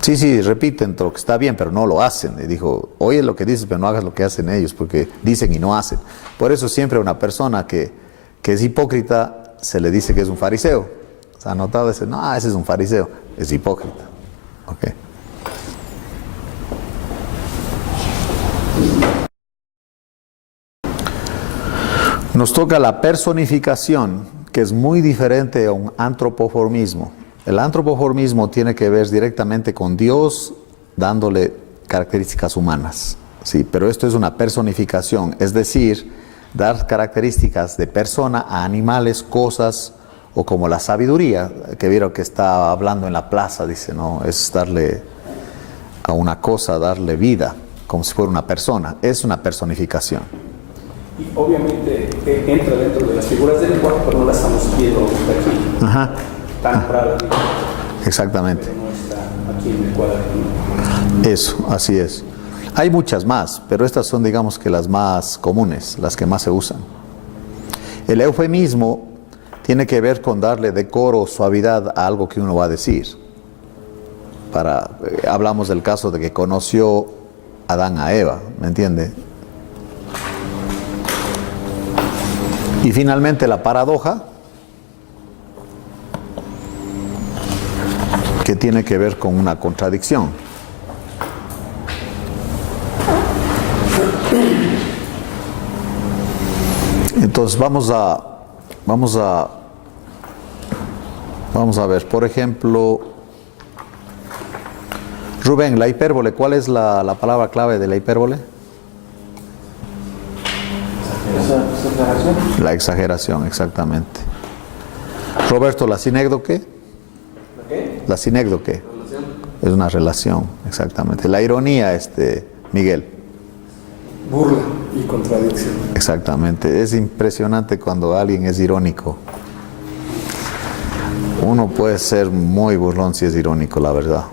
Sí, repiten lo que está bien, pero no lo hacen. Y dijo, oye lo que dices, pero no hagas lo que hacen ellos, porque dicen y no hacen. Por eso siempre una persona que es hipócrita se le dice que es un fariseo. ¿Se ha notado ese? No, ese es un fariseo. Es hipócrita. Ok. Nos toca la personificación, que es muy diferente a un antropoformismo. El antropoformismo tiene que ver directamente con Dios dándole características humanas. Sí, pero esto es una personificación, es decir, dar características de persona a animales, cosas, o como la sabiduría, que vieron que está hablando en la plaza, dice, no, es darle a una cosa, darle vida, como si fuera una persona, es una personificación. Y obviamente entra dentro de las figuras del lenguaje, pero no las estamos viendo aquí. Ajá. Tan raro. Exactamente. Pero no está aquí en el cuadro. Eso, así es. Hay muchas más, pero estas son, digamos, que las más comunes, las que más se usan. El eufemismo tiene que ver con darle decoro o suavidad a algo que uno va a decir. Hablamos del caso de que conoció Adán a Eva, ¿me entiende? Y finalmente la paradoja, que tiene que ver con una contradicción. Entonces vamos a ver, por ejemplo, Rubén, la hipérbole, ¿cuál es la palabra clave de la hipérbole? ¿Exageración? La exageración, exactamente. Roberto, ¿la sinécdoque? ¿Qué? La sinécdoque es una relación, exactamente. La ironía, Miguel. Burla y contradicción. Exactamente. Es impresionante cuando alguien es irónico. Uno puede ser muy burlón si es irónico, la verdad.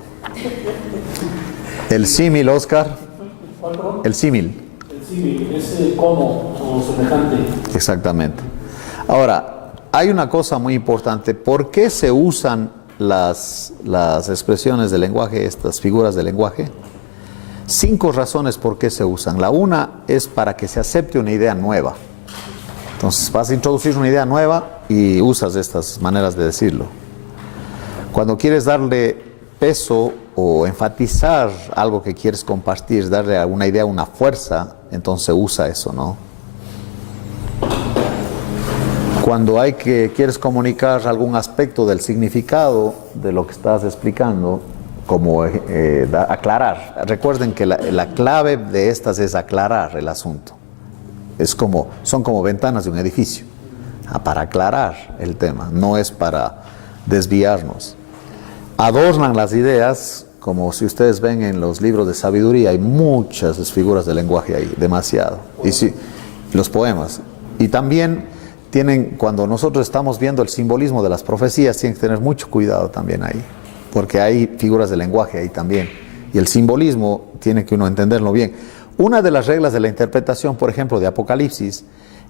El símil, Oscar. El símil. El símil, es como o semejante. Exactamente. Ahora, hay una cosa muy importante. ¿Por qué se usan las expresiones del lenguaje, estas figuras del lenguaje? 5 razones por qué se usan. La una es para que se acepte una idea nueva. Entonces vas a introducir una idea nueva y usas estas maneras de decirlo. Cuando quieres darle peso o enfatizar algo que quieres compartir, darle a una idea una fuerza, entonces usa eso, ¿no? Cuando quieres comunicar algún aspecto del significado de lo que estás explicando, como aclarar. Recuerden que la clave de estas es aclarar el asunto. Son como ventanas de un edificio, para aclarar el tema, no es para desviarnos. Adornan las ideas, como si ustedes ven en los libros de sabiduría, hay muchas figuras de lenguaje ahí, demasiado. Y sí, los poemas. Y también cuando nosotros estamos viendo el simbolismo de las profecías, tienen que tener mucho cuidado también ahí, porque hay figuras de lenguaje ahí también. Y el simbolismo tiene que uno entenderlo bien. Una de las reglas de la interpretación, por ejemplo, de Apocalipsis,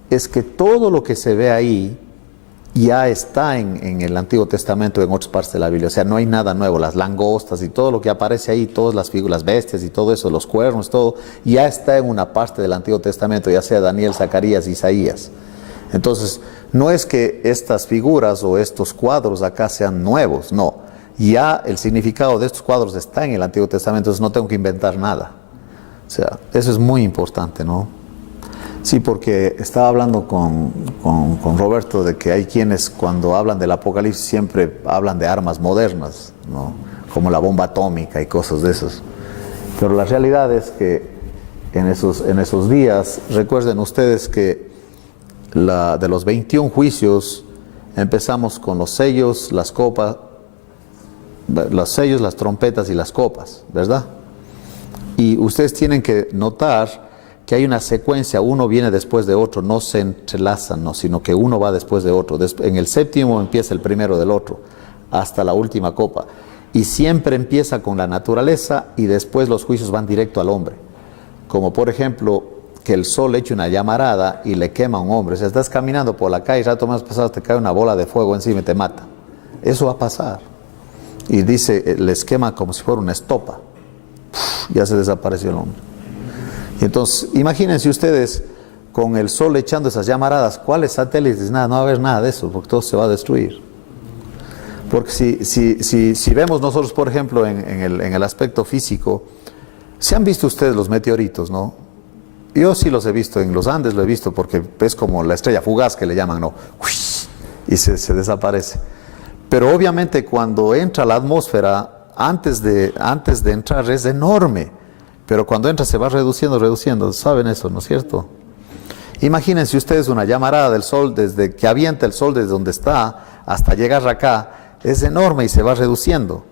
es que todo lo que se ve ahí ya está en el Antiguo Testamento, en otras partes de la Biblia. O sea, no hay nada nuevo. Las langostas y todo lo que aparece ahí, todas las figuras, las bestias y todo eso, los cuernos, todo, ya está en una parte del Antiguo Testamento, ya sea Daniel, Zacarías, Isaías. Entonces, no es que estas figuras o estos cuadros acá sean nuevos, no. Ya el significado de estos cuadros está en el Antiguo Testamento, entonces no tengo que inventar nada. O sea, eso es muy importante, ¿no? Sí, porque estaba hablando con Roberto de que hay quienes cuando hablan del Apocalipsis siempre hablan de armas modernas, ¿no? Como la bomba atómica y cosas de esas. Pero la realidad es que en esos días, recuerden ustedes que de los 21 juicios empezamos con los sellos, las copas, los sellos, las trompetas y las copas, ¿verdad? Y ustedes tienen que notar que hay una secuencia, uno viene después de otro, no se entrelazan, no, sino que uno va después de otro. En el séptimo empieza el primero del otro, hasta la última copa. Y siempre empieza con la naturaleza y después los juicios van directo al hombre. Como por ejemplo, que el sol eche una llamarada y le quema a un hombre. O sea, estás caminando por la calle y rato más pasado te cae una bola de fuego encima y te mata. Eso va a pasar. Y dice, les quema como si fuera una estopa. Ya se desapareció el hombre. Y entonces, imagínense ustedes con el sol echando esas llamaradas, ¿cuáles satélites? Nada, no va a haber nada de eso, porque todo se va a destruir. Porque si vemos nosotros, por ejemplo, en el aspecto físico, ¿se han visto ustedes los meteoritos, no? Yo sí los he visto, en los Andes lo he visto, porque es como la estrella fugaz que le llaman, ¿no? Y se desaparece. Pero obviamente cuando entra a la atmósfera, antes de entrar es enorme. Pero cuando entra se va reduciendo, ¿saben eso, no es cierto? Imagínense ustedes una llamarada del sol, desde que avienta el sol desde donde está hasta llegar acá, es enorme y se va reduciendo.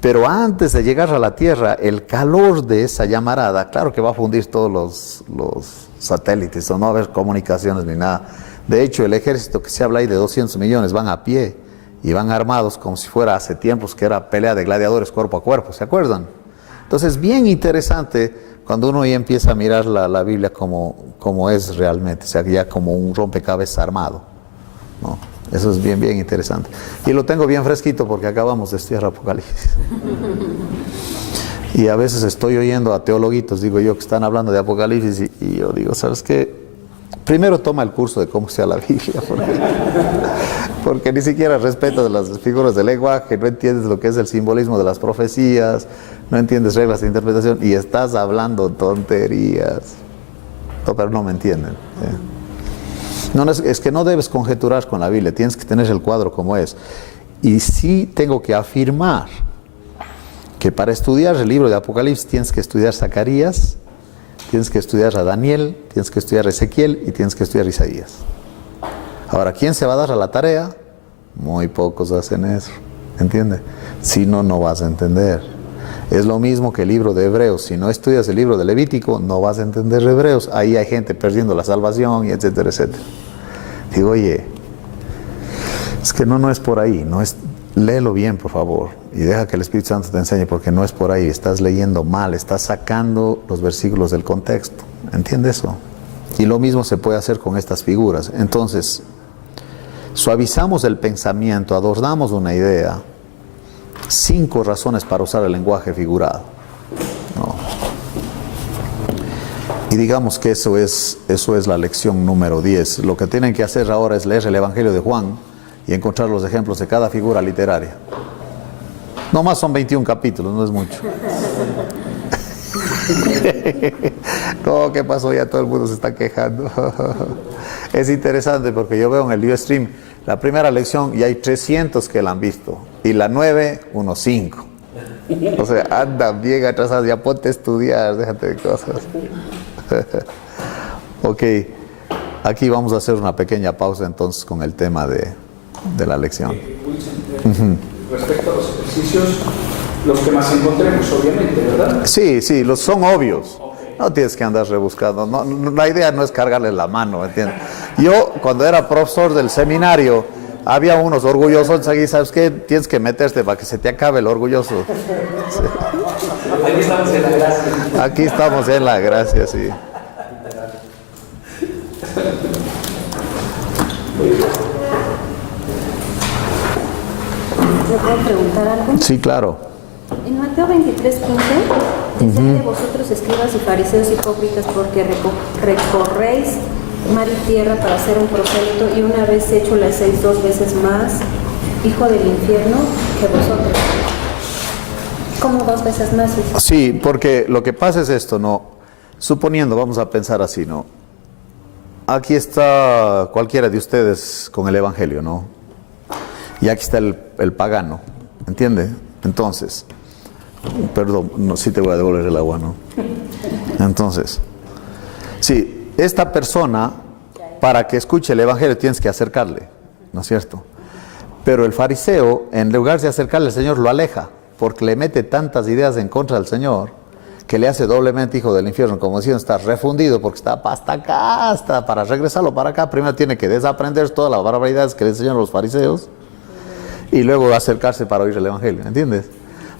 Pero antes de llegar a la Tierra, el calor de esa llamarada, claro que va a fundir todos los satélites, o no va a haber comunicaciones ni nada. De hecho, el ejército que se habla ahí de 200 millones van a pie y van armados como si fuera hace tiempos que era pelea de gladiadores cuerpo a cuerpo, ¿se acuerdan? Entonces, bien interesante cuando uno ya empieza a mirar la Biblia como es realmente, o sea, ya como un rompecabezas armado, ¿no? Eso es bien, bien interesante. Y lo tengo bien fresquito porque acabamos de estudiar Apocalipsis. Y a veces estoy oyendo a teologuitos, digo yo, que están hablando de Apocalipsis y yo digo, ¿sabes qué? Primero toma el curso de cómo sea la Biblia, porque ni siquiera respetas las figuras del lenguaje, no entiendes lo que es el simbolismo de las profecías, no entiendes reglas de interpretación y estás hablando tonterías. No, pero no me entienden. No, es que no debes conjeturar con la Biblia, tienes que tener el cuadro como es. Y sí tengo que afirmar que para estudiar el libro de Apocalipsis tienes que estudiar Zacarías, tienes que estudiar a Daniel, tienes que estudiar a Ezequiel y tienes que estudiar a Isaías. Ahora, ¿quién se va a dar a la tarea? Muy pocos hacen eso, ¿entiende? Si no, no vas a entender. Es lo mismo que el libro de Hebreos. Si no estudias el libro de Levítico, no vas a entender Hebreos. Ahí hay gente perdiendo la salvación y etcétera, etcétera. Digo, oye, es que no es por ahí, no es... Léelo bien, por favor, y deja que el Espíritu Santo te enseñe, porque no es por ahí, estás leyendo mal, estás sacando los versículos del contexto. ¿Entiendes eso? Y lo mismo se puede hacer con estas figuras. Entonces, suavizamos el pensamiento, adornamos una idea. 5 razones para usar el lenguaje figurado, ¿no? Y digamos que eso es la lección número 10. Lo que tienen que hacer ahora es leer el Evangelio de Juan y encontrar los ejemplos de cada figura literaria. No más son 21 capítulos, no es mucho. No, ¿qué pasó? Ya todo el mundo se está quejando. Es interesante porque yo veo en el Ustream la primera lección y hay 300 que la han visto. Y la 9, unos 5. O sea, andan bien atrasados, ya ponte a estudiar, déjate de cosas. Ok, aquí vamos a hacer una pequeña pausa entonces con el tema de la lección. Wilson, respecto a los ejercicios, los que más encontremos, obviamente, ¿verdad? Sí, son obvios. No tienes que andar rebuscando. No, la idea no es cargarle la mano, ¿entiendes? Yo, cuando era profesor del seminario, había unos orgullosos aquí, ¿sabes qué? Tienes que meterte para que se te acabe el orgulloso. Sí. Aquí estamos en la gracia. Aquí estamos en la gracia, sí. ¿Le puedo preguntar algo? Sí, claro. En Mateo 23:15 dice de vosotros, escribas y fariseos hipócritas, porque recorréis mar y tierra para hacer un prosélito, y una vez hecho le hacéis 2 veces más hijo del infierno que vosotros. ¿Cómo 2 veces más? Sí, porque lo que pasa es esto, ¿no? Suponiendo, vamos a pensar así, ¿no? Aquí está cualquiera de ustedes con el Evangelio, ¿no? Y aquí está el pagano, ¿entiende? Entonces, perdón, no, sí te voy a devolver el agua, ¿no? Entonces, sí, esta persona, para que escuche el Evangelio tienes que acercarle, ¿no es cierto? Pero el fariseo, en lugar de acercarle al Señor, lo aleja, porque le mete tantas ideas en contra del Señor, que le hace doblemente hijo del infierno. Como decían, está refundido, porque está hasta acá, hasta para regresarlo para acá, primero tiene que desaprender todas las barbaridades que le enseñan los fariseos, y luego acercarse para oír el Evangelio, ¿entiendes?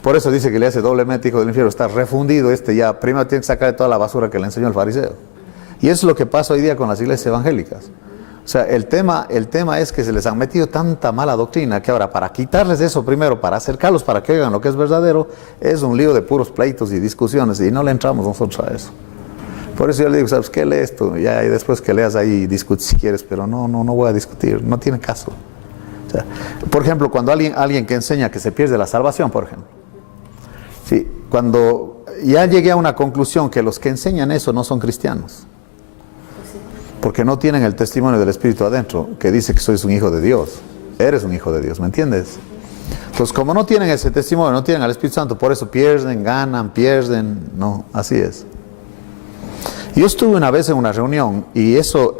Por eso dice que le hace doblemente hijo del infierno, está refundido ya, primero tiene que sacar toda la basura que le enseñó el fariseo. Y eso es lo que pasa hoy día con las iglesias evangélicas. O sea, el tema es que se les han metido tanta mala doctrina que ahora para quitarles eso primero, para acercarlos, para que oigan lo que es verdadero, es un lío de puros pleitos y discusiones, y no le entramos nosotros a eso. Por eso yo le digo, ¿sabes qué? Lee esto, ya, y después que leas ahí discute si quieres, pero no voy a discutir, no tiene caso. O sea, por ejemplo, cuando alguien que enseña que se pierde la salvación, por ejemplo, sí, cuando ya llegué a una conclusión que los que enseñan eso no son cristianos, porque no tienen el testimonio del Espíritu adentro, que dice que sois un hijo de Dios. Eres un hijo de Dios, ¿me entiendes? Entonces, como no tienen ese testimonio, no tienen al Espíritu Santo, por eso pierden, no, así es. Yo estuve una vez en una reunión y eso...